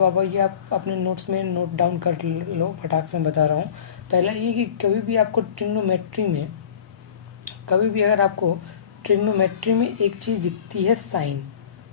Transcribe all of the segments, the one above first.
तो अब ये आप अपने नोट्स में नोट डाउन कर लो, फटाक से मैं बता रहा हूँ। पहला ये कि कभी भी आपको ट्रिग्नोमेट्री में, कभी भी अगर आपको ट्रिग्नोमेट्री में एक चीज़ दिखती है साइन,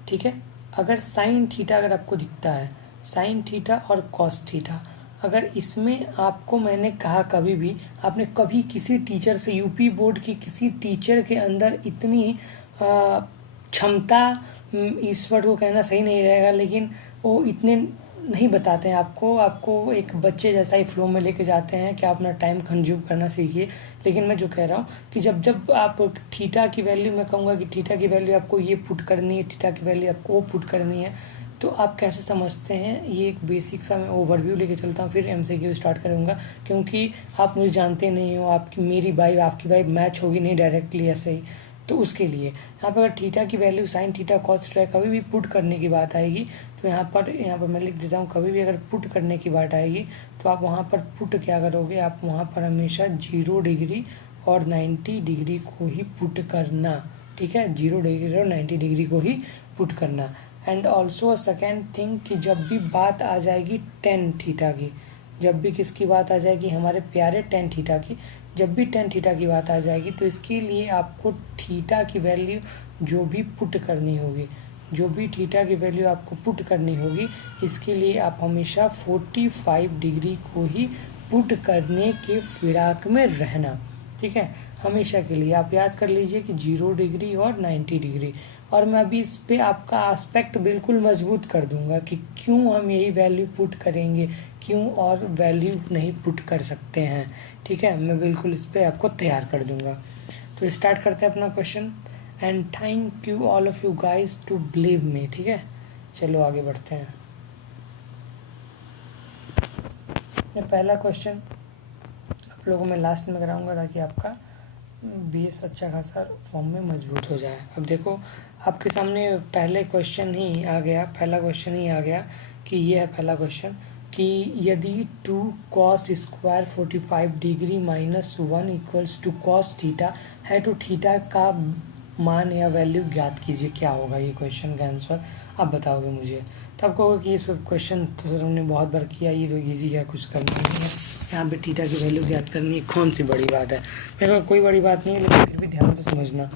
ठीक है, अगर साइन थीटा अगर आपको दिखता है, साइन थीटा और कॉस थीटा, अगर इसमें आपको मैंने कहा कभी भी आपने कभी किसी टीचर से, यूपी बोर्ड की किसी टीचर के अंदर इतनी क्षमता, इस वर्ड को कहना सही नहीं रहेगा, लेकिन वो इतने नहीं बताते हैं आपको एक बच्चे जैसा ही फ्लो में लेके जाते हैं कि आप अपना टाइम कंज्यूम करना सीखिए। लेकिन मैं जो कह रहा हूँ कि जब आप थीटा की वैल्यू, मैं कहूँगा कि थीटा की वैल्यू आपको ये पुट करनी है, थीटा की वैल्यू आपको वो पुट करनी है, तो आप कैसे समझते हैं, ये एक बेसिक सा मैं ओवरव्यू लेके चलता हूँ, फिर एमसीक्यू स्टार्ट करूँगा, क्योंकि आप मुझे जानते नहीं हो, आपकी मेरी वाइब आपकी वाइब मैच होगी नहीं डायरेक्टली ऐसे ही। तो उसके लिए यहाँ पर अगर थीटा की value sine theta cos theta कभी भी पुट करने की बात आएगी, तो यहाँ पर मैं लिख देता हूँ, कभी भी अगर पुट करने की बात आएगी तो आप वहाँ पर पुट क्या करोगे, आप वहाँ पर हमेशा 0 डिग्री और 90 डिग्री को ही पुट करना, ठीक है, 0 डिग्री और 90 डिग्री को ही पुट करना। एंड ऑल्सो सेकेंड थिंग कि जब भी बात आ जाएगी टेन थीटा की, जब भी किसकी बात आ जाएगी, हमारे प्यारे टेन थीटा की, जब भी टेन थीटा की बात आ जाएगी, तो इसके लिए आपको थीटा की वैल्यू जो भी पुट करनी होगी, जो भी थीटा की वैल्यू आपको पुट करनी होगी, इसके लिए आप हमेशा 45 डिग्री को ही पुट करने के फिराक में रहना, ठीक है, हमेशा के लिए आप याद कर लीजिए कि 0 डिग्री और 90 डिग्री। और मैं अभी इस पे आपका आस्पेक्ट बिल्कुल मजबूत कर दूंगा कि क्यों हम यही वैल्यू पुट करेंगे, क्यों और वैल्यू नहीं पुट कर सकते हैं, ठीक है, मैं बिल्कुल इस पे आपको तैयार कर दूंगा। तो स्टार्ट करते हैं अपना question. And thank you all of you guys to believe me, ठीक है, चलो आगे बढ़ते हैं। पहला क्वेश्चन आप लोगों में लास्ट में कराऊंगा ताकि आपका बेस अच्छा खासा फॉर्म में मजबूत हो जाए। अब देखो आपके सामने पहला क्वेश्चन ही आ गया कि ये है पहला क्वेश्चन कि यदि 2 cos square 45 degree -1 equals to cos theta है तो थीटा का मान या वैल्यू ज्ञात कीजिए। क्या होगा ये क्वेश्चन का आंसर आप बताओगे मुझे। तब कहोगे कि ये सब क्वेश्चन तो सर हमने बहुत बार किया, ये तो ईजी है, कुछ करना नहीं है, यहाँ पे थीटा की वैल्यू ज्ञात करनी है, कौन सी बड़ी बात है। मेरे कोई बड़ी बात नहीं है, लेकिन फिर भी ध्यान से समझना।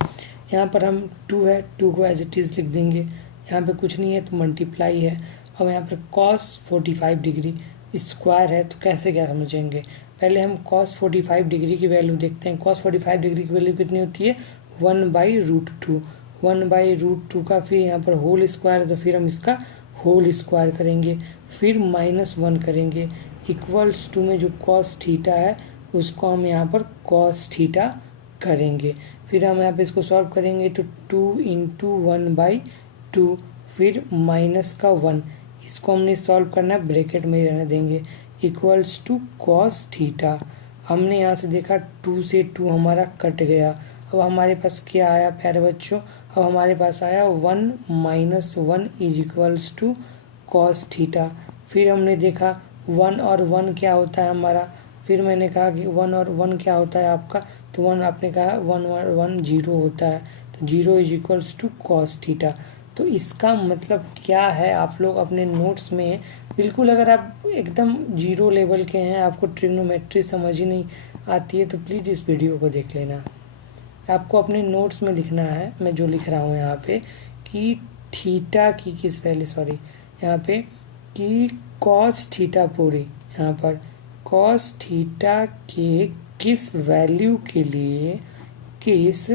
यहाँ पर हम 2 है, 2 को एज इट इज़ लिख देंगे, यहाँ पे कुछ नहीं है तो मल्टीप्लाई है। अब यहाँ पर cos 45 डिग्री स्क्वायर है, तो कैसे क्या समझेंगे, पहले हम cos 45 डिग्री की वैल्यू देखते हैं। cos 45 डिग्री की वैल्यू कितनी होती है, 1/√2, 1/√2 का फिर यहाँ पर होल स्क्वायर है, तो फिर हम इसका होल स्क्वायर करेंगे, फिर -1 करेंगे, इक्वल्स टू में जो cos थीटा है उसको हम यहाँ पर cos थीटा करेंगे, फिर हम यहाँ पे इसको सॉल्व करेंगे तो 2 × 1/2, फिर -1, इसको हमने सॉल्व करना है, ब्रैकेट में रहने देंगे, इक्वल्स टू cos थीटा। हमने यहाँ से देखा 2 से 2 हमारा कट गया, अब हमारे पास क्या आया प्यारे बच्चों, अब हमारे पास आया 1 - 1 is equals to cos theta. फिर हमने देखा 1 और 1 क्या होता है हमारा, फिर मैंने कहा कि 1 और 1 क्या होता है आपका, तो 1 आपने कहा 1 और 1 0 होता है, तो 0 is equals to cos theta. तो इसका मतलब क्या है, आप लोग अपने नोट्स में बिल्कुल, अगर आप एकदम 0 लेवल के हैं, आपको ट्रिग्नोमेट्री समझ ही नहीं आती है, तो प्लीज़ इस वीडियो को देख लेना। आपको अपने नोट्स में लिखना है, मैं जो लिख रहा हूँ यहाँ पे कि थीटा की किस वैल्यू, सॉरी यहाँ पे कि cos थीटा पूरी, यहाँ पर cos थीटा के किस वैल्यू के लिए, किस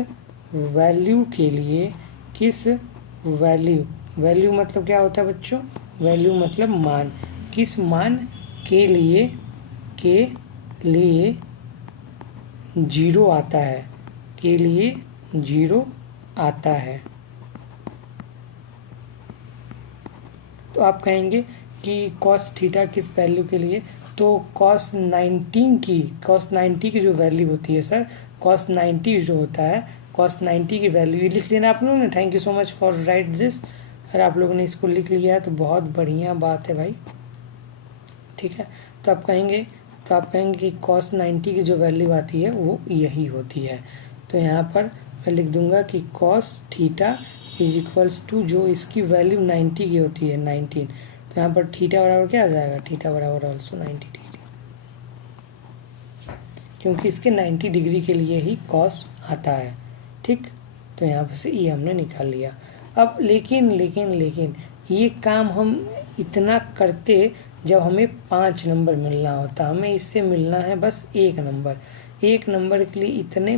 वैल्यू मतलब क्या होता है बच्चों, वैल्यू मतलब मान, किस मान के लिए 0 आता है, के लिए 0 आता है। तो आप कहेंगे कि cos थीटा किस वैल्यू के लिए, तो cos 90 की जो वैल्यू होती है सर, cos 90 जो होता है, cos 90 की वैल्यू ये लिख लेना आप लोगों ने। Thank you so much for right this, अगर आप लोगों ने इसको लिख लिया है तो बहुत बढ़िया बात है भाई, ठीक है। तो आप कहेंगे कि cos 90 की जो वैल्यू आती है वो यही होती है। तो यहाँ पर मैं लिख दूंगा कि cos theta is equals to, जो इसकी वैल्यू 90 की होती है 19, तो तो यहाँ पर थीटा बराबर क्या आ जाएगा, थीटा बराबर ऑल्सो 90 डिग्री, क्योंकि इसके 90 डिग्री के लिए ही कॉस आता है। ठीक, तो यहाँ पर से ये हमने निकाल लिया। अब लेकिन ये काम हम इतना करते जब हमें 5 नंबर मिलना होता, हमें इससे मिलना है बस 1 नंबर। 1 नंबर के लिए इतने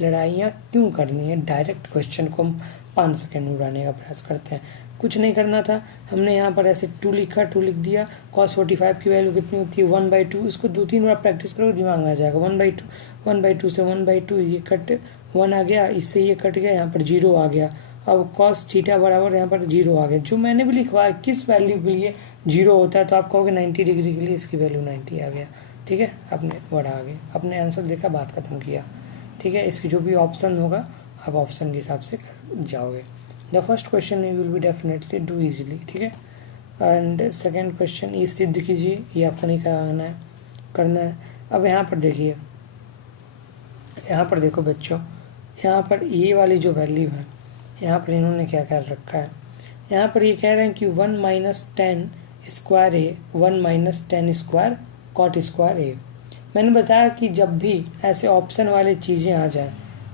लड़ाइयाँ क्यों करनी है? डायरेक्ट क्वेश्चन को हम 5 सेकेंड में उड़ाने का प्रयास करते हैं। कुछ नहीं करना था, हमने यहाँ पर ऐसे 2 लिखा, 2 लिख दिया। cos 45 की वैल्यू कितनी होती है 1/2। इसको 2-3 बार प्रैक्टिस करो, दिमाग में आ जाएगा। 1/2 से 1/2 ये कट 1 आ गया, इससे ये कट गया, यहाँ पर 0 आ गया। अब cos थीटा बराबर यहाँ पर 0 आ गया, जो मैंने भी लिखवाया किस वैल्यू के लिए 0 होता है, तो आप कहोगे 90 डिग्री के लिए इसकी वैल्यू 90 आ गया। ठीक है, आपने बढ़ा आगे, आपने आंसर देखा, बात खत्म किया। ठीक है, इसकी जो भी ऑप्शन होगा आप ऑप्शन के हिसाब से जाओगे। The first question you will be definitely do easily. ठीक है, एंड सेकेंड क्वेश्चन ये सिद्ध कीजिए, ये आपको नहीं करना है। अब यहाँ पर देखिए, यहाँ पर देखो बच्चों, यहाँ पर ये वाली जो वैल्यू है, यहाँ पर इन्होंने क्या कर रखा है, यहाँ पर ये कह रहे हैं कि 1 - 10 स्क्वायर ए 1 - 10 स्क्वायर कॉट स्क्वायर ए। मैंने बताया कि जब भी ऐसे ऑप्शन वाली चीज़ें आ जाएं,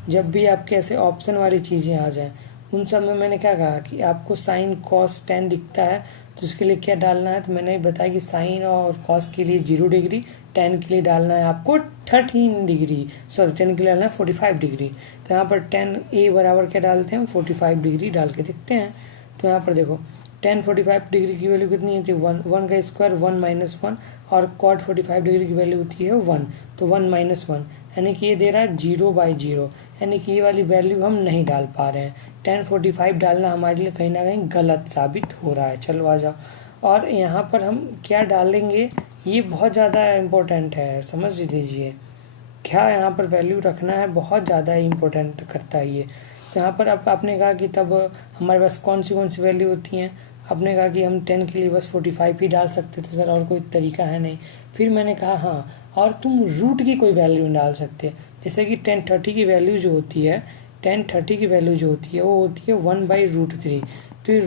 जब भी आपके ऐसे ऑप्शन वाली चीज़ें आ जाएं, उन सब में मैंने क्या कहा कि आपको साइन कॉस 10 दिखता है तो उसके लिए क्या डालना है, तो मैंने बताया कि साइन और कॉस के लिए 0 डिग्री, 10 के लिए डालना है आपको 13 डिग्री, सॉरी 10 के लिए डालना है 45 डिग्री। तो यहाँ पर 10 ए बराबर क्या डालते हैं, 45 डिग्री डाल के देखते हैं। तो यहाँ पर देखो 10 45 डिग्री की वैल्यू कितनी होती है 1, 1 का स्क्वायर 1 - 1, और कॉट 45 डिग्री की वैल्यू होती है 1, तो 1 - 1, यानी कि ये दे रहा है 0/0, यानी कि ये वाली वैल्यू हम नहीं डाल पा रहे हैं। 10 45 डालना हमारे लिए कहीं ना कहीं गलत साबित हो रहा है। चलो आ जाओ, और यहाँ पर हम क्या डालेंगे ये बहुत ज़्यादा इम्पोर्टेंट है, समझ लीजिए क्या यहाँ पर वैल्यू रखना है, बहुत ज़्यादा इम्पोर्टेंट करता है ये। तो यहाँ पर अब आपने कहा कि तब हमारे पास कौन सी वैल्यू होती हैं, आपने कहा कि हम 10 के लिए बस 45 ही डाल सकते थे सर, और कोई तरीका है नहीं। फिर मैंने कहा हाँ, और तुम रूट की कोई वैल्यू नहीं डाल सकते, जैसे कि 1030 की वैल्यू जो होती है, 1030 की वैल्यू जो होती है वो होती है 1/√3। तो ये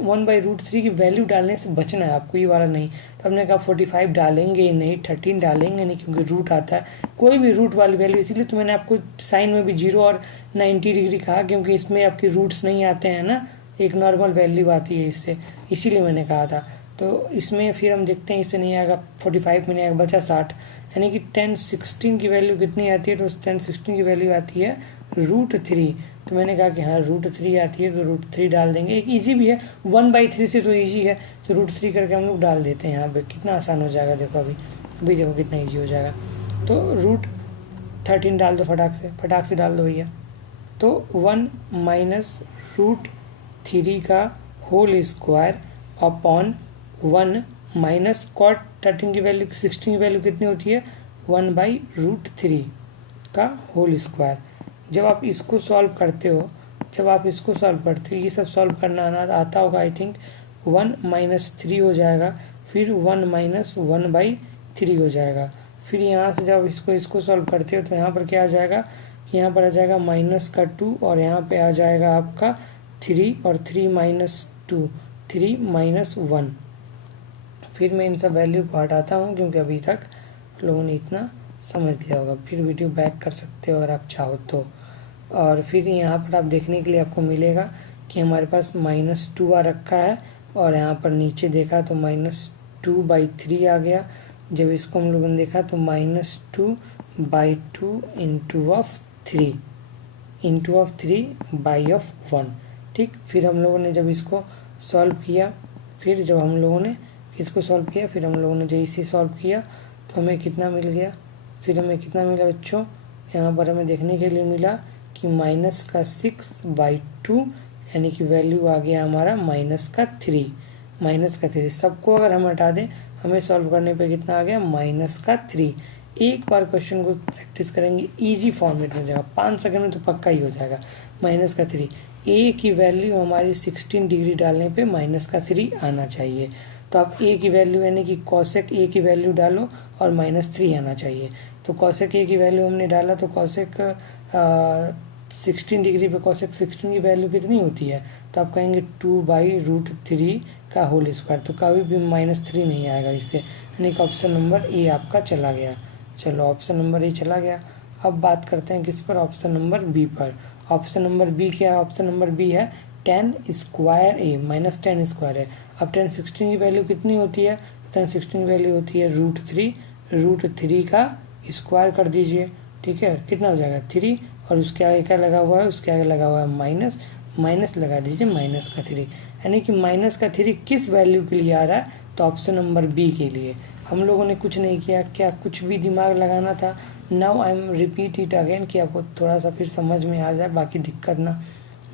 1/√3 की वैल्यू डालने से बचना है आपको, ये वाला नहीं। तो हमने कहा 45 डालेंगे नहीं, 13 डालेंगे नहीं, क्योंकि रूट आता है, कोई भी रूट वाली वैल्यू। इसीलिए तो मैंने आपको साइन में भी 0 और 90 डिग्री कहा, क्योंकि इसमें आपके रूट्स नहीं आते हैं ना, एक नॉर्मल वैल्यू आती है इससे, इसीलिए मैंने कहा था। तो इसमें फिर हम देखते हैं, इस पर नहीं आएगा, 45 में नहीं आएगा, बचा 60, यानी कि 1016 की वैल्यू कितनी आती है, तो 1016 की वैल्यू आती है √3। तो मैंने कहा कि हाँ √3 आती है, तो √3 डाल देंगे। एक इजी भी है, 1/3 से तो इजी है, तो √3 करके हम लोग डाल देते हैं। यहाँ पे कितना आसान हो जाएगा, देखो अभी देखो कितना इजी हो जाएगा। तो √13 डाल दो, फटाक से डाल दो भैया। तो 1 - √3 का होल स्क्वायर अपॉन 1 - cot 13 की वैल्यू 16 की वैल्यू कितनी होती है 1/√3 का होल स्क्वायर। जब आप इसको सॉल्व करते हो, ये सब सॉल्व करना आता होगा, आई थिंक 1 - 3 हो जाएगा, फिर 1 - 1/3 हो जाएगा। फिर यहाँ से जब इसको सॉल्व करते हो तो यहाँ पर क्या आ जाएगा कि यहाँ पर आ जाएगा -2, और यहाँ पे आ जाएगा आपका 3, और 3 - 2 3 - 1। फिर मैं इन सब वैल्यू को हटाता हूँ, क्योंकि अभी तक लोगों ने इतना समझ लिया होगा। फिर वीडियो बैक कर सकते हो अगर आप चाहो तो। और फिर यहाँ पर आप देखने के लिए आपको मिलेगा कि हमारे पास -2 आ रखा है, और यहाँ पर नीचे देखा तो -2/3 आ गया। जब इसको हम लोगों ने देखा तो -2/2 × 3/1। ठीक, फिर हम लोगों ने जब इसको सॉल्व किया, फिर हम लोगों ने जब इसे सॉल्व किया तो हमें कितना मिल गया, फिर हमें कितना मिला बच्चों, यहाँ पर हमें देखने के लिए मिला कि -6/2, यानी कि वैल्यू आ गया हमारा -3। सबको अगर हम हटा दें, हमें सॉल्व करने पे कितना आ गया -3। एक बार क्वेश्चन को प्रैक्टिस करेंगे, इजी फॉर्मेट में जाएगा, 5 सेकंड में तो पक्का ही हो जाएगा। -3, ए की वैल्यू हमारी 16 डिग्री डालने पे -3 आना चाहिए। तो आप ए की वैल्यू यानी कि कॉसेक ए की वैल्यू डालो और -3 आना चाहिए। तो कॉसेक ए की वैल्यू हमने डाला, तो कॉसेक 16 डिग्री पे कॉसेक 16 की वैल्यू कितनी होती है तो आप कहेंगे 2/√3 का होल स्क्वायर, तो कभी भी -3 नहीं आएगा इससे, यानी कि ऑप्शन नंबर ए आपका चला गया। चलो ऑप्शन नंबर ए चला गया। अब बात करते हैं किस पर, ऑप्शन नंबर बी पर। ऑप्शन नंबर बी क्या है, ऑप्शन नंबर बी है tan स्क्वायर ए -10 स्क्वायर है। अब tan 16 की वैल्यू कितनी होती है, tan 16 की वैल्यू होती है √3 का स्क्वायर कर दीजिए, ठीक है, कितना हो जाएगा 3, और उसके आगे क्या लगा हुआ है, उसके आगे लगा हुआ है माइनस, माइनस लगा दीजिए -3, यानी कि -3 किस वैल्यू के लिए आ रहा है, तो ऑप्शन नंबर बी के लिए। हम लोगों ने कुछ नहीं किया, क्या कुछ भी दिमाग लगाना था। Now I am repeat it again कि आपको थोड़ा सा फिर समझ में आ जाए, बाकी दिक्कत ना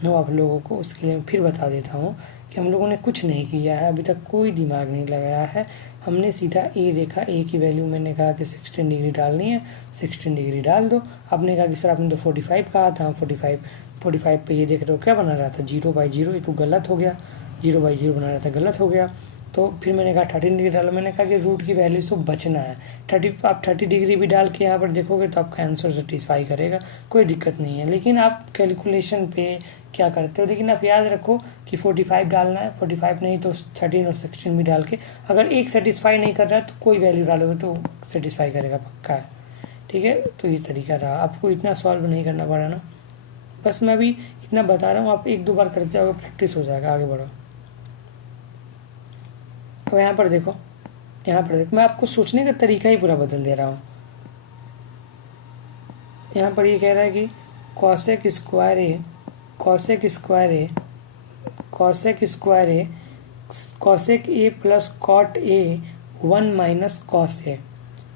हो आप लोगों को, उसके लिए मैं फिर बता देता हूँ कि हम लोगों ने कुछ नहीं किया है, अभी तक कोई दिमाग नहीं लगाया है। हमने सीधा ए देखा, ए की वैल्यू मैंने कहा कि 16 डिग्री डालनी है, 16 डिग्री डाल दो। आपने कहा कि सर आपने तो 45 कहा था, 45 पे ये देख रहे हो क्या बना रहा था 0/0, ये तो गलत हो गया, 0/0 बना रहा था, गलत हो गया। तो फिर मैंने कहा 30 डिग्री डालो, मैंने कहा कि रूट की वैल्यू से बचना है। आप 30 डिग्री भी डाल के यहाँ पर देखोगे तो आपका आंसर सेटिस्फाई करेगा, कोई दिक्कत नहीं है। लेकिन आप कैलकुलेशन पे क्या करते हो, लेकिन आप याद रखो कि 45 डालना है, 45 नहीं तो 13 और 16 भी डाल के, अगर एक सेटिस्फाई नहीं कर रहा है तो कोई वैल्यू डालोगे तो सेटिस्फाई करेगा पक्का है, ठीक है। तो ये तरीका रहा, आपको इतना सॉल्व नहीं करना पड़ा ना, बस मैं अभी इतना बता रहा हूँ, आप 1-2 बार करते जाओगे प्रैक्टिस हो जाएगा, आगे बढ़ो। अब यहाँ पर देखो, मैं आपको सोचने का तरीका ही पूरा बदल दे रहा हूँ। यहाँ पर ये कह रहा है कि cosec square A cosec A plus cot A 1 - cos A,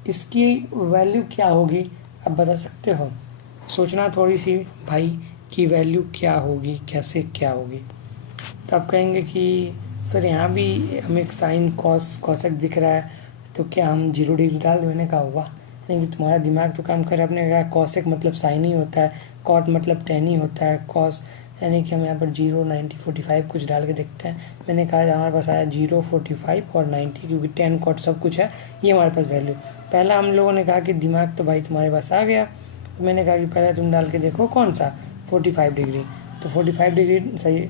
इसकी वैल्यू क्या होगी आप बता सकते हो? सोचना थोड़ी सी भाई कि वैल्यू क्या होगी, कैसे क्या होगी। तो आप कहेंगे कि सर यहाँ भी हमें साइन कॉसेक दिख रहा है, तो क्या हम 0 डिग्री डाल दें? मैंने कहा वाह, नहीं तुम्हारा दिमाग तो काम कर रहा है। आपने कहा कॉसेक मतलब साइन ही होता है, कॉट मतलब टेन ही होता है, कॉस यानी कि हम यहाँ पर 0, 90, 45 कुछ डाल के देखते हैं। मैंने कहा हमारे पास आया 0, 45 और 90, क्योंकि 10 कॉट सब कुछ है, ये हमारे पास वैल्यू। पहला हम लोगों ने कहा कि दिमाग तो भाई तुम्हारे पास आ गया, तो मैंने कहा कि पहले तुम डाल के देखो कौन सा 45 डिग्री, तो 45 डिग्री सही,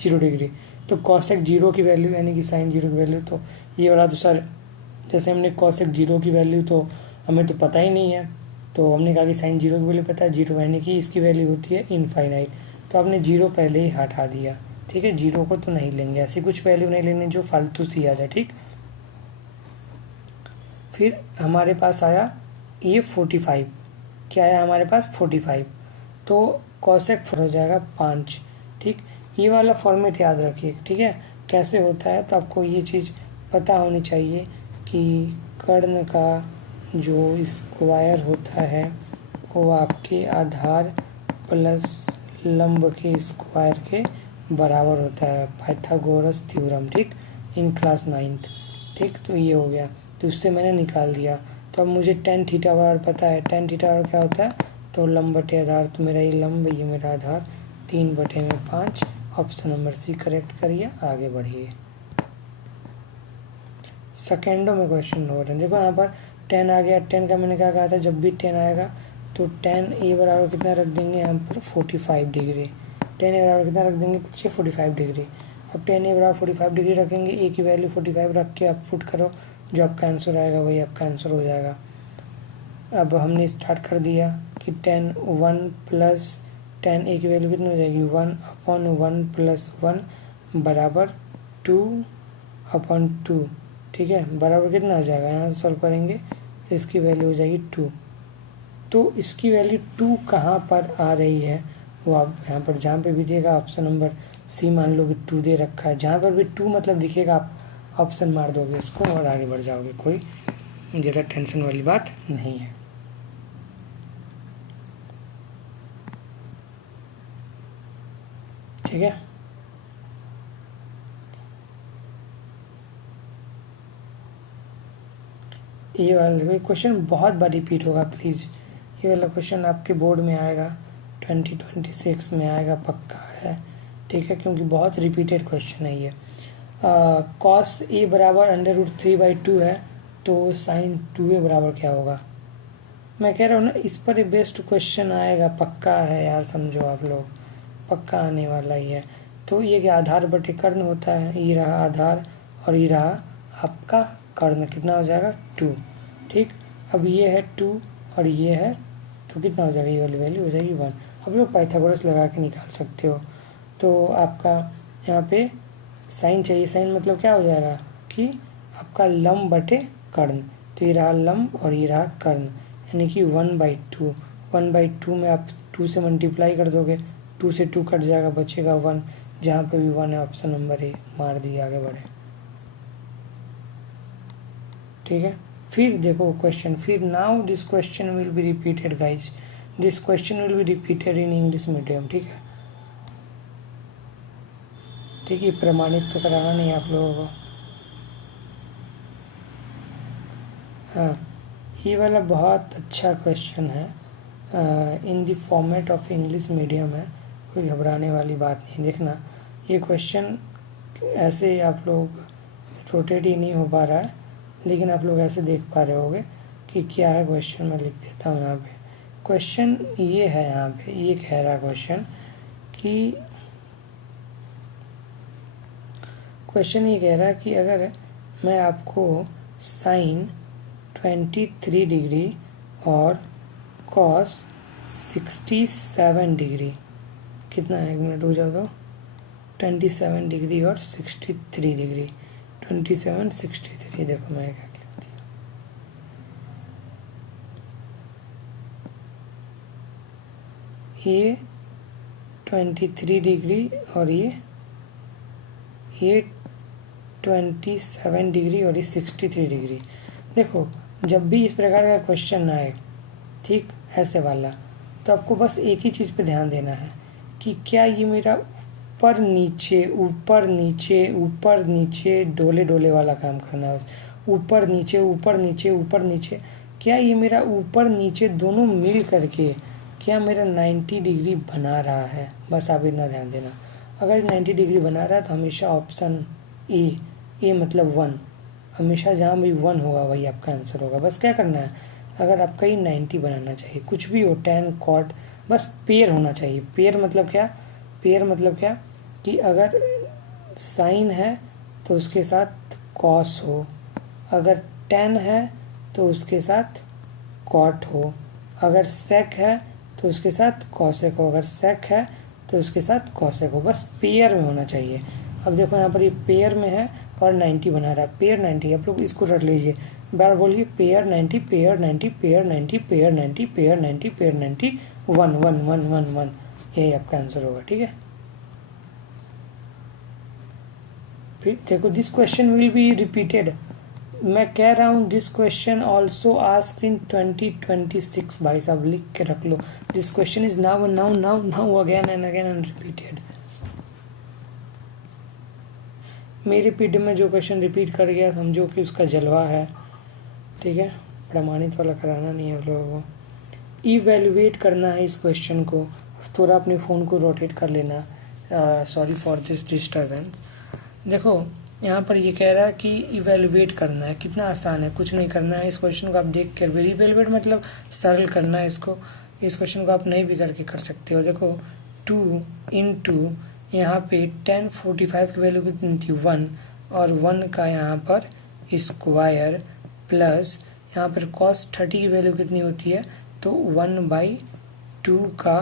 0 डिग्री, तो कॉसेक 0 की वैल्यू यानी कि साइन 0 की वैल्यू, तो ये वाला तो सर जैसे हमने कॉसेक 0 की वैल्यू तो हमें तो पता ही नहीं है, तो हमने कहा कि साइन 0 की वैल्यू पता है 0, यानी कि इसकी वैल्यू होती है इनफाइनाइट, तो आपने 0 पहले ही हटा दिया, ठीक है। 0 को तो नहीं लेंगे, ऐसी कुछ वैल्यू नहीं लेनी जो फालतू सी आ जाए, ठीक। फिर हमारे पास आया ये 45, क्या आया हमारे पास 45, तो कॉसेक हो जाएगा 5, ठीक। ये वाला फॉर्मेट याद रखिए, ठीक है, कैसे होता है। तो आपको ये चीज़ पता होनी चाहिए कि कर्ण का जो स्क्वायर होता है वो आपके आधार प्लस लंब के स्क्वायर के बराबर होता है, पाइथागोरस थ्योरम, ठीक, इन क्लास 9th, ठीक। तो ये हो गया, तो उससे मैंने निकाल दिया। तो अब मुझे tan थीटा बराबर पता है, tan थीटा बराबर क्या होता है, तो लंब बटे आधार, तो मेरा ये लंब ये मेरा आधार, 3/5। ऑप्शन नंबर सी करेक्ट करिए, आगे बढ़िए। सेकेंडों में क्वेश्चन हो रहे हैं, देखो यहाँ पर 10 आ गया, 10 का मैंने क्या कहा था, जब भी 10 आएगा तो tan ए बराबर कितना रख देंगे यहाँ पर 45 डिग्री, tan ए बराबर कितना रख देंगे पीछे 45 डिग्री। अब tan ए बराबर 45 डिग्री रखेंगे, ए की वैल्यू 45 रख के आप पुट करो, जो आपका आंसर आएगा वही आपका आंसर हो जाएगा। अब हमने स्टार्ट कर दिया कि tan 1 प्लस tan ए की वैल्यू कितनी हो जाएगी 1/1 + 1 बराबर 2/2, ठीक है, बराबर कितना आ जाएगा, यहाँ से सॉल्व करेंगे इसकी वैल्यू हो जाएगी 2। तो इसकी वैल्यू 2 कहाँ पर आ रही है वो आप यहाँ पर जहाँ पे भी दिखेगा ऑप्शन नंबर सी मान लो कि 2 दे रखा है, जहाँ पर भी 2 मतलब दिखेगा आप ऑप्शन मार दोगे इसको और आगे बढ़ जाओगे, कोई ज़्यादा टेंशन वाली बात नहीं है। ठीक है, ये वाला देखो क्वेश्चन बहुत बार रिपीट होगा, प्लीज़ ये वाला क्वेश्चन आपके बोर्ड में आएगा 2026 में आएगा पक्का है, ठीक है, क्योंकि बहुत रिपीटेड क्वेश्चन है ये। कॉस ए बराबर √3/2 है, तो साइन 2a बराबर क्या होगा। मैं कह रहा हूँ ना इस पर बेस्ट क्वेश्चन आएगा, पक्का है यार, समझो आप लोग, पक्का आने वाला ही है। तो ये क्या आधार बटे कर्ण होता है, ये रहा आधार और ये रहा आपका कर्ण, कितना हो जाएगा 2। ठीक, अब ये है 2 और ये है, तो कितना हो जाएगा, ये वाली वैल्यू हो जाएगी 1। अब लोग पाइथागोरस लगा के निकाल सकते हो। तो आपका यहाँ पे साइन चाहिए, साइन मतलब क्या हो जाएगा कि आपका लंब बटे कर्ण, तो ये रहा लंब और ये रहा कर्ण, यानी कि 1/2। 1/2 में आप 2 से मल्टीप्लाई कर दोगे, 2 से 2 कट जाएगा, बचेगा 1, जहाँ पे भी 1 है ऑप्शन नंबर ए मार दिए, आगे बढ़े। ठीक है, फिर देखो क्वेश्चन, फिर now this question will be repeated guys, this question will be repeated in English medium. ठीक है, ठीक है, प्रमाणित तो कराना नहीं आप लोगों को। हाँ, ये वाला बहुत अच्छा क्वेश्चन है, in the format of English medium है, कोई घबराने वाली बात नहीं। देखना ये क्वेश्चन ऐसे आप लोग रोटेट ही नहीं हो पा रहा है, लेकिन आप लोग ऐसे देख पा रहे होगे कि क्या है क्वेश्चन। मैं लिख देता हूँ यहाँ पे, क्वेश्चन ये है, यहाँ पे ये कह रहा क्वेश्चन कि, क्वेश्चन ये कह रहा है कि अगर मैं आपको साइन 23 डिग्री और कॉस 67 डिग्री, कितना है, 1 मिनट रुक जाओ तो, 27 डिग्री और 63 डिग्री, 27 63, देखो मैं क्या लिख दिया, ये 23 डिग्री और ये 27 डिग्री और ये 63 डिग्री। देखो जब भी इस प्रकार का क्वेश्चन आए, ठीक ऐसे वाला, तो आपको बस एक ही चीज़ पे ध्यान देना है कि क्या ये मेरा ऊपर नीचे ऊपर नीचे ऊपर नीचे डोले डोले वाला काम करना है, बस ऊपर नीचे ऊपर नीचे ऊपर नीचे, क्या ये मेरा ऊपर नीचे दोनों मिल करके क्या मेरा 90 डिग्री बना रहा है, बस आप इतना ध्यान देना। अगर 90 डिग्री बना रहा है तो हमेशा ऑप्शन ए मतलब 1, हमेशा जहाँ भी 1 होगा वही आपका आंसर होगा। बस क्या करना है, अगर आपका ये 90 बनाना चाहिए, कुछ भी हो, tan cot, बस पेयर होना चाहिए। पेयर मतलब क्या, पेयर मतलब क्या कि अगर साइन है तो उसके साथ कॉस हो, अगर tan है तो उसके साथ कॉट हो, अगर सेक है तो उसके साथ कॉसेक हो, अगर सेक है तो उसके साथ कॉसेक हो, बस पेयर में होना चाहिए। अब देखो यहाँ पर ये पेयर में है और 90 बना रहा है, पेयर 90, आप लोग इसको रख लीजिए, बार बोलिए pair 90 pair 90 pair 90 pair 90 pair 90 pair 90 1 1 1 1 1, यही आपका आंसर होगा। ठीक है, फिर देखो this question will be repeated, मैं कह रहा हूँ this question also asked in 2026, भाई साहब लिख के रख लो, this question is now now now now again and repeated. मेरे पीडी में जो क्वेश्चन रिपीट कर गया समझो कि उसका जलवा है। ठीक है, प्रमाणित वाला कराना नहीं है आप लोगों को, इवेल्युएट करना है इस क्वेश्चन को, थोड़ा अपने फ़ोन को रोटेट कर लेना, सॉरी फॉर दिस डिस्टर्बेंस। देखो यहाँ पर ये कह रहा है कि इवेल्युएट करना है, कितना आसान है, कुछ नहीं करना है, इस क्वेश्चन को आप देख कर, इवेल्युएट मतलब सरल करना है इसको, इस क्वेश्चन को आप नहीं भी करके कर सकते हो। देखो 2 इंटू यहाँ पे tan 45 की वैल्यू कितनी थी 1, और 1 का यहाँ पर स्क्वायर प्लस यहाँ पर cos 30 की वैल्यू कितनी होती है, तो 1/2 का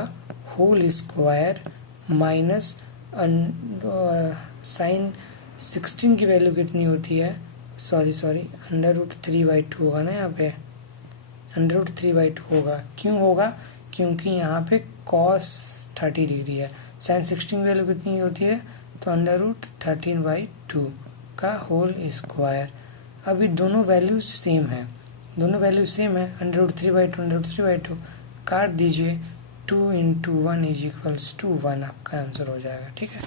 होल स्क्वायर माइनस साइन 16 की वैल्यू कितनी होती है, सॉरी √3/2 होगा ना, यहाँ पे √3/2 होगा। क्यों होगा, क्योंकि यहाँ पे cos 30 डिग्री है, साइन 16 की वैल्यू कितनी होती है, तो √13/2 का होल स्क्वायर। अभी दोनों वैल्यू सेम है, दोनों वैल्यू सेम है, √3/2 काट दीजिए, 2 इंटू 1 = 1 आपका आंसर हो जाएगा। ठीक है,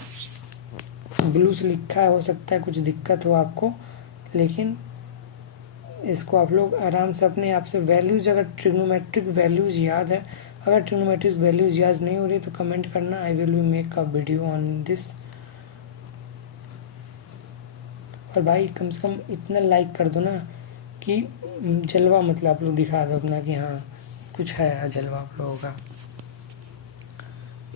ब्लू से लिखा हो सकता है कुछ दिक्कत हो आपको, लेकिन इसको आप लोग आराम से अपने आप से वैल्यूज, अगर ट्रिग्नोमेट्रिक वैल्यूज याद है, अगर ट्रिग्नोमेट्रिक वैल्यूज याद नहीं हो रही तो कमेंट करना, I will be make a video on this. और भाई कम से कम इतना लाइक कर दो ना कि जलवा मतलब आप लोग दिखा दो अपना कि हाँ कुछ है जलवा आप लोगों का।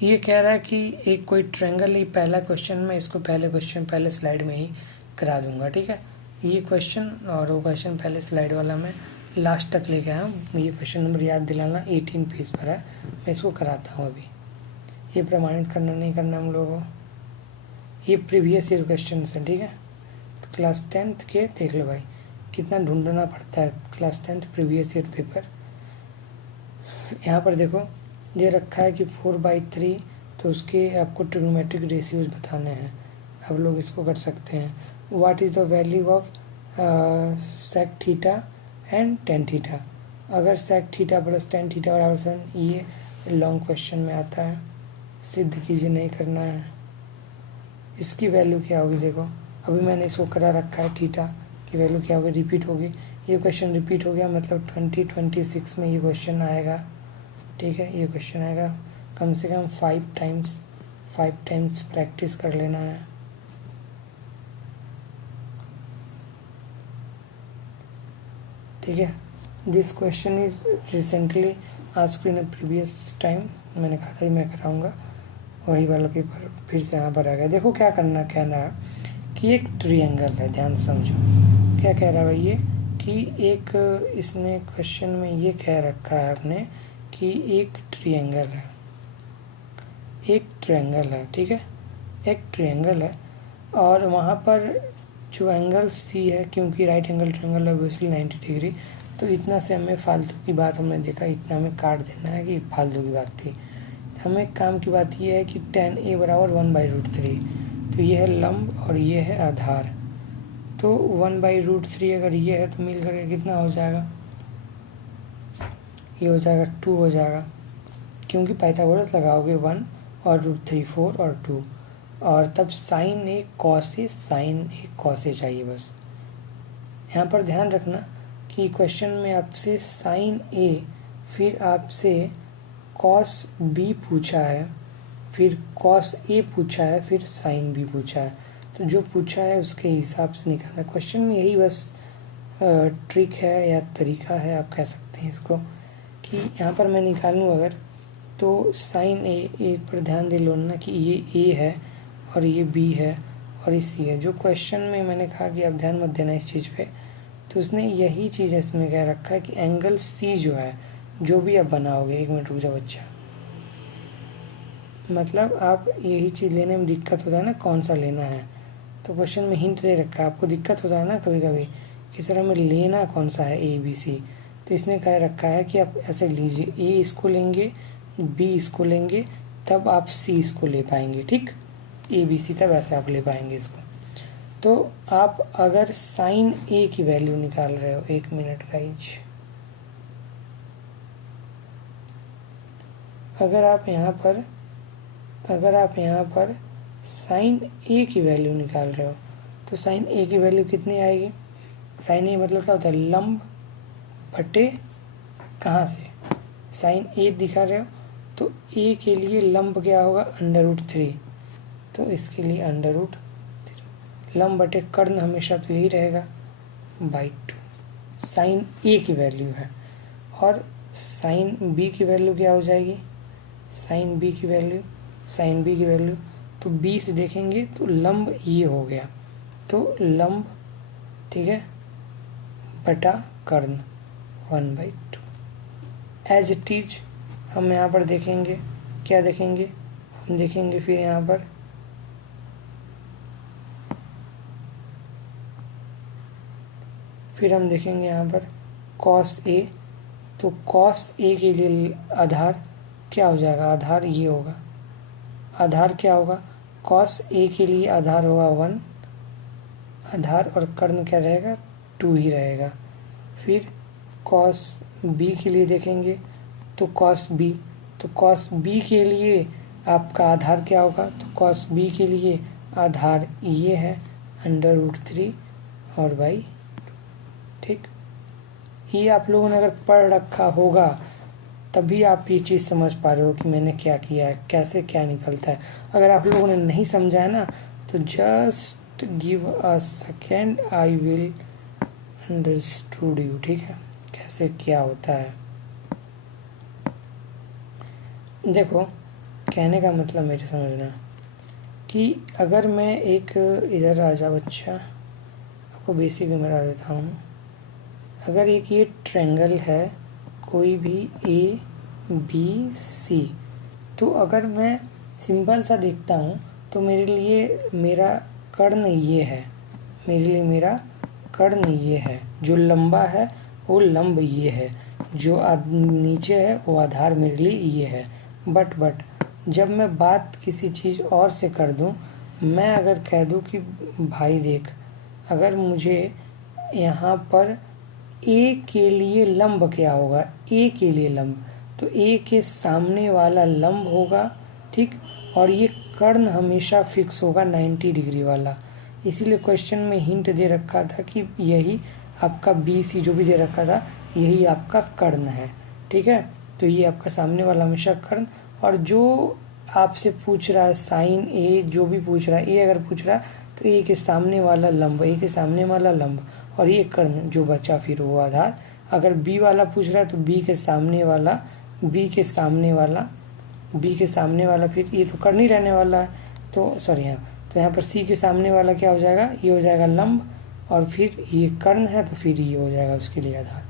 ये कह रहा है कि एक कोई ट्रायंगल, ही पहला क्वेश्चन में इसको पहले स्लाइड में ही करा दूंगा, ठीक है। ये क्वेश्चन और वो क्वेश्चन पहले स्लाइड वाला मैं लास्ट तक लेके आया हूँ। ये क्वेश्चन नंबर याद दिलाना 18 पेज पर है, मैं इसको कराता हूँ अभी। ये प्रमाणित करना नहीं करना हम लोगों को, ये प्रीवियस ईयर क्वेश्चन है, ठीक है। तो क्लास 10th के देख लो भाई, कितना ढूंढना पड़ता है class 10th previous year paper. यहाँ पर देखो ये रखा है कि 4/3, तो उसके आपको ट्रिग्नोमेट्रिक रेशियोज बताने हैं। आप लोग इसको कर सकते हैं। What is the value of sec theta and tan theta. अगर sec theta plus tan theta बराबर 7, ये लॉन्ग क्वेश्चन में आता है, सिद्ध कीजिए, नहीं करना है। इसकी वैल्यू क्या होगी, देखो अभी मैंने इसको करा रखा है, थीटा की वैल्यू क्या होगी, रिपीट होगी। ये क्वेश्चन रिपीट हो गया, मतलब 2026 में ये क्वेश्चन आएगा, ठीक है। ये क्वेश्चन आएगा, कम से कम 5 टाइम्स प्रैक्टिस कर लेना है। ठीक है। This question is recently asked in a previous time. मैंने कहा था मैं कराऊंगा, वही वाला पेपर फिर से यहाँ पर आ गया। देखो क्या कहना है कि एक ट्रायंगल है, ध्यान से समझो क्या कह रहा है ये, कि एक इसने क्वेश्चन में ये कह रखा है आपने कि एक ट्रायंगल है, ठीक है, एक ट्रायंगल है, और वहाँ पर जो एंगल सी है, क्योंकि राइट एंगल ट्रायंगल है ऑब्वियसली 90 डिग्री, तो इतना से हमें फालतू की बात हमने देखा, इतना हमें काट देना है कि फालतू की बात थी। हमें काम की बात ये है कि tan a बराबर 1/√3, तो ये है लंब और ये है आधार। तो 1/√3 अगर ये है तो मिल करके कितना हो जाएगा, ये हो जाएगा 2 हो जाएगा, क्योंकि पाइथागोरस लगाओगे 1 और √3 4 और 2, और तब साइन ए कॉस ए चाहिए बस। यहाँ पर ध्यान रखना कि क्वेश्चन में आपसे साइन ए, फिर आपसे कॉस बी पूछा है, फिर कॉस ए पूछा है, फिर साइन बी पूछा है। तो जो पूछा है उसके हिसाब से निकालना क्वेश्चन में, यही बस ट्रिक है या तरीका है, आप कह सकते हैं इसको, कि यहाँ पर मैं निकालूँ अगर, तो साइन ए पर ध्यान दे लो ना कि ये ए है और ये बी है और ये सी है। जो क्वेश्चन में मैंने कहा कि आप ध्यान मत देना इस चीज़ पे, तो उसने यही चीज़ इसमें कह रखा है कि एंगल सी जो है, जो भी आप बनाओगे, 1 मिनट रुक जाओ बच्चा, मतलब आप यही चीज़ लेने में दिक्कत होता है ना, कौन सा लेना है। तो क्वेश्चन में हिंट दे रखा है, आपको दिक्कत होता है ना कभी कभी किस तरह में लेना कौन सा है, ABC। तो इसने कह रखा है कि आप ऐसे लीजिए, A इसको लेंगे, B इसको लेंगे, तब आप C इसको ले पाएंगे, ठीक, ABC तब ऐसे आप ले पाएंगे इसको। तो आप अगर साइन A की वैल्यू निकाल रहे हो, 1 मिनट गाइज, अगर आप यहाँ पर साइन ए की वैल्यू निकाल रहे हो, तो साइन ए की वैल्यू कितनी आएगी, साइन ए मतलब क्या होता है, लंब बटे कहाँ से, साइन ए दिखा रहे हो, तो ए के लिए लंब क्या होगा, √3, तो इसके लिए √3, लंब बटे कर्ण हमेशा तो यही रहेगा, /2 साइन ए की वैल्यू है। और साइन बी की वैल्यू क्या हो जाएगी, साइन बी की वैल्यू तो बी से देखेंगे तो लंब ये हो गया, तो लंब, ठीक है, बटा कर्ण 1/2। एज इट इज हम यहाँ पर देखेंगे, क्या देखेंगे, हम देखेंगे फिर यहाँ पर फिर हम देखेंगे यहाँ पर कॉस ए, तो कॉस ए के लिए आधार क्या हो जाएगा, आधार ये होगा, आधार क्या होगा, कॉस ए के लिए आधार होगा 1 आधार, और कर्ण क्या रहेगा, 2 ही रहेगा। फिर कॉस बी के लिए देखेंगे तो कॉस बी के लिए आपका आधार क्या होगा, तो कॉस बी के लिए आधार ये है √3 और /2, ठीक। ये आप लोगों ने अगर पढ़ रखा होगा तभी आप ये चीज़ समझ पा रहे हो कि मैंने क्या किया है, कैसे क्या निकलता है। अगर आप लोगों ने नहीं समझा है ना, तो just give a second, I will understood you, ठीक है, कैसे क्या होता है। देखो कहने का मतलब मेरे समझना कि अगर मैं एक इधर आ जा बच्चा, आपको बेसिक में बता देता हूँ। अगर एक ये ट्रायंगल है कोई भी ABC, तो अगर मैं सिंपल सा देखता हूँ तो मेरे लिए मेरा कर्ण ये है, मेरे लिए मेरा कर्ण ये है, जो लंबा है वो लंब ये है, जो नीचे है वो आधार मेरे लिए ये है। बट जब मैं बात किसी चीज़ और से कर दूं, मैं अगर कह दूं कि भाई देख, अगर मुझे यहाँ पर ए के लिए लंब क्या होगा, ए के लिए लंब, तो ए के सामने वाला लंब होगा, ठीक। और ये कर्ण हमेशा फिक्स होगा 90 डिग्री वाला। इसीलिए क्वेश्चन में हिंट दे रखा था कि यही आपका BC जो भी दे रखा था, यही आपका कर्ण है, ठीक है। तो ये आपका सामने वाला हमेशा कर्ण, और जो आपसे पूछ रहा है साइन A, जो भी पूछ रहा है, ए अगर पूछ रहा है तो ए के सामने वाला लंब, ए के सामने वाला लंब, और ये कर्ण जो बचा फिर वो आधार। अगर B वाला पूछ रहा है तो B के सामने वाला, B के सामने वाला, B के सामने वाला, फिर ये तो कर्ण ही रहने वाला है, तो सॉरी तो यहाँ पर C के सामने वाला क्या हो जाएगा, ये हो जाएगा लंब, और फिर ये कर्ण है तो फिर ये हो जाएगा उसके लिए आधार।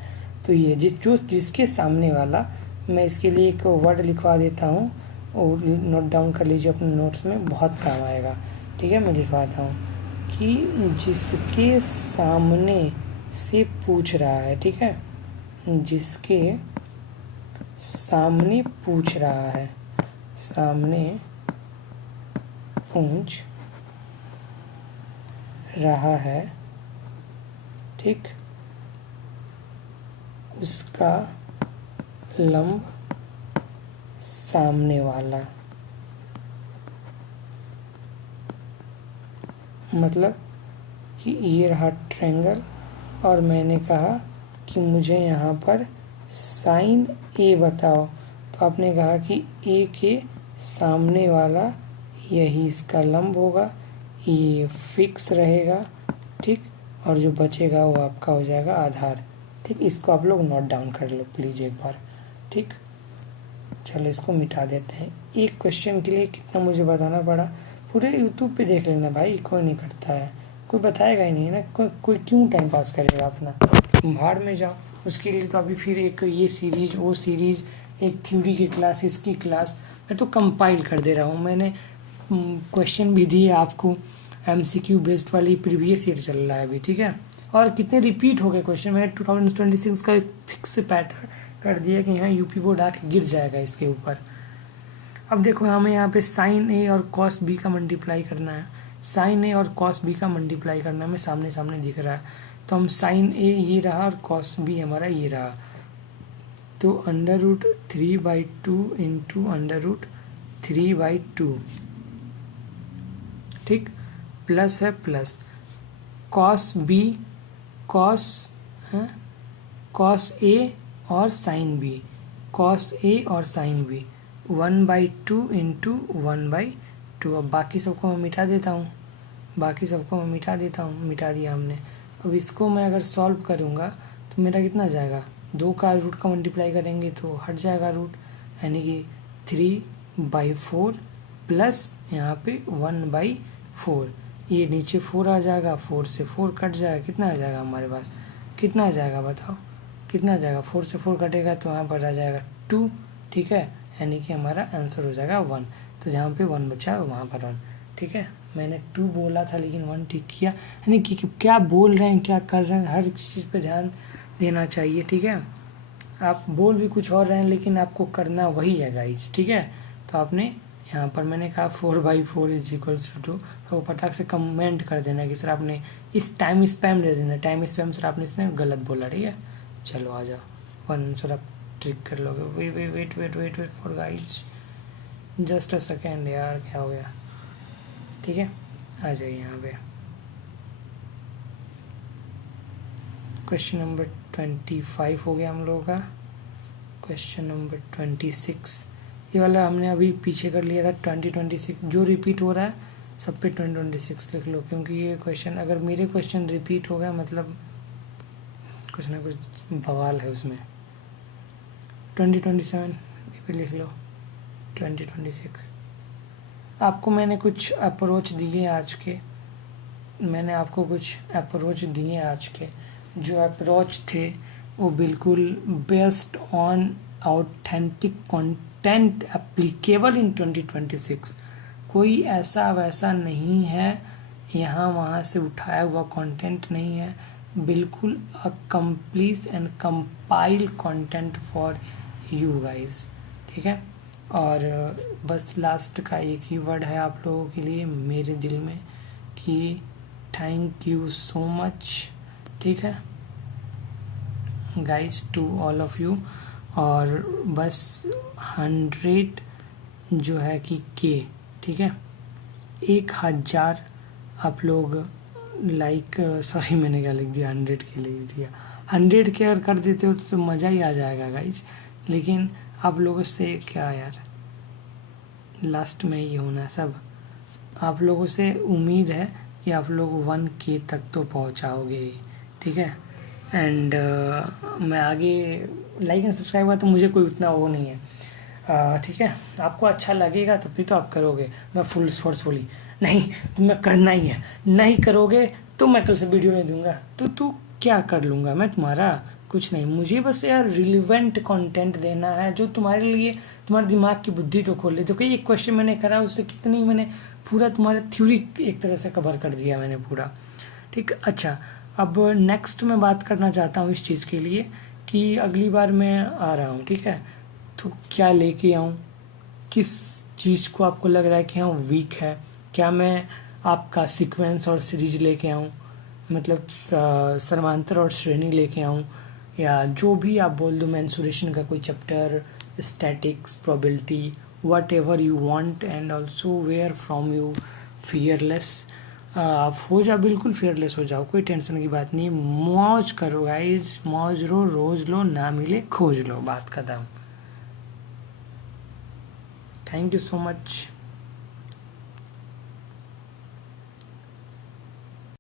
तो ये जिसके सामने वाला, मैं इसके लिए एक वर्ड लिखवा देता हूँ और नोट डाउन कर लीजिए अपने नोट्स में, बहुत काम आएगा, ठीक है। मैं लिखवाता हूँ कि जिसके सामने से पूछ रहा है, ठीक है, जिसके सामने पूछ रहा है, सामने पूछ रहा है, ठीक, उसका लंब सामने वाला, मतलब कि ये रहा ट्रायंगल, और मैंने कहा कि मुझे यहाँ पर साइन A बताओ, तो आपने कहा कि A के सामने वाला यही इसका लंब होगा, ये फिक्स रहेगा, ठीक, और जो बचेगा वो आपका हो जाएगा आधार, ठीक। इसको आप लोग नोट डाउन कर लो प्लीज़ एक बार, ठीक। चलो इसको मिटा देते हैं। एक क्वेश्चन के लिए कितना मुझे बताना पड़ा, पूरे यूट्यूब पे देख लेना भाई, कोई नहीं करता है, कोई बताएगा ही नहीं ना, कोई क्यों टाइम पास करेगा अपना, भाड़ में जाओ। उसके लिए तो अभी फिर एक ये सीरीज वो सीरीज, एक थ्योरी की क्लास, इसकी क्लास, मैं तो कंपाइल कर दे रहा हूँ। मैंने क्वेश्चन भी दिए आपको, MCQ बेस्ड वाली प्रीवियस ईयर चल रहा है अभी, ठीक है। और कितने रिपीट हो गए क्वेश्चन, मैंने 2026 का एक फिक्स पैटर्न कर दिया कि यहाँ यूपी बोर्ड आके गिर जाएगा इसके ऊपर। अब देखो हमें यहाँ पे साइन A और कॉस B का मल्टीप्लाई करना है, साइन A और कॉस B का मल्टीप्लाई करना है, हमें सामने सामने दिख रहा है, तो हम साइन A ये रहा और कॉस B हमारा ये रहा, तो √3/2 इंटू √3/2, ठीक, प्लस है plus, cos B, cos A और साइन B, कॉस A और साइन B, 1/2 इंटू 1/2। अब बाकी सबको मैं मिटा देता हूँ, मिटा दिया हमने। अब इसको मैं अगर सॉल्व करूँगा तो मेरा कितना जाएगा, 2 का रूट का मल्टीप्लाई करेंगे तो हट जाएगा रूट, यानी कि 3/4 प्लस यहाँ पे 1/4, ये नीचे 4 आ जाएगा, 4 से 4 कट जाएगा, कितना आ जाएगा हमारे पास, कितना आ जाएगा बताओ, कितना आ जाएगा, 4 से 4 कटेगा तो यहाँ पर आ जाएगा 2, ठीक है, यानी कि हमारा आंसर हो जाएगा 1। तो जहाँ पे 1 बचा है वहाँ पर 1, ठीक है। मैंने 2 बोला था लेकिन 1 टिक किया, यानी कि क्या बोल रहे हैं, क्या कर रहे हैं, हर चीज़ पे ध्यान देना चाहिए, ठीक है। आप बोल भी कुछ और रहे हैं लेकिन आपको करना वही है गाइज, ठीक है। तो आपने यहाँ पर मैंने कहा 4/4 = 2, तो फटाक से कमेंट कर देना कि सर आपने इस टाइम स्पैम दे देना, टाइम स्पैम सर आपने इसने गलत बोला, ठीक है। चलो आ जाओ, 1 आंसर आप ट्रिक कर लोगे। Wait for guys, just a second यार, क्या हो गया, ठीक है। आ जाइए यहाँ पे क्वेश्चन नंबर 25 हो गया हम लोगों का। क्वेश्चन नंबर 26, ये वाला हमने अभी पीछे कर लिया था 2026, जो रिपीट हो रहा है सब पे 2026 लिख लो, क्योंकि ये क्वेश्चन अगर मेरे क्वेश्चन रिपीट हो गया मतलब कुछ ना कुछ बवाल है उसमें। 2027 ये पे लिख लो, 2026। आपको मैंने कुछ अप्रोच दिए आज के, आज के जो अप्रोच थे वो बिल्कुल based on authentic content applicable in 2026। कोई ऐसा वैसा नहीं है, यहाँ वहाँ से उठाया हुआ कंटेंट नहीं है, बिल्कुल a complete and compile content for you guys, ठीक है। और बस लास्ट का एक ही वर्ड है आप लोगों के लिए मेरे दिल में कि थैंक यू सो मच, ठीक है guys, to all of you. और बस 100 जो है कि के, ठीक है, 1000 आप लोग लाइक, सॉरी मैंने क्या लिख दिया, 100 के लिख दिया। 100 के अगर कर देते हो तो मज़ा ही आ जाएगा गाइज। लेकिन आप लोगों से क्या यार, लास्ट में ये होना है सब। आप लोगों से उम्मीद है कि आप लोग 1K तक तो पहुंचाओगे, ठीक है। एंड मैं आगे लाइक एंड सब्सक्राइब हुआ तो मुझे कोई उतना वो नहीं है, ठीक है। आपको अच्छा लगेगा तभी तो आप करोगे। मैं फुल फोर्सफुली नहीं, तुम्हें करना ही है, नहीं करोगे तो मैं कल से वीडियो नहीं दूंगा। तो तू क्या कर लूँगा मैं तुम्हारा, कुछ नहीं। मुझे बस यार रिलेवेंट कंटेंट देना है जो तुम्हारे लिए, तुम्हारे दिमाग की बुद्धि तो खोले। देखो एक क्वेश्चन मैंने करा, उससे कितनी मैंने पूरा तुम्हारे थ्योरी एक तरह से कवर कर दिया मैंने पूरा, ठीक। अच्छा, अब नेक्स्ट मैं बात करना चाहता हूँ इस चीज़ के लिए कि अगली बार मैं आ रहा हूँ, ठीक है, तो क्या लेके आऊँ, किस चीज़ को आपको लग रहा है कि हाँ वीक है। क्या मैं आपका सीक्वेंस और सीरीज लेके आऊँ, मतलब समांतर और श्रेणी लेके आऊँ, या जो भी आप बोल दो, मेंसुरेशन का कोई chapter, statics, probability, what ever वांट। And also where from you fearless. आप हो जाओ, बिल्कुल फियरलेस हो जाओ, कोई टेंशन की बात नहीं। मौज करो गाइज, मौज लो, रोज लो, ना मिले खोज लो, बात खत्म। Thank you so much.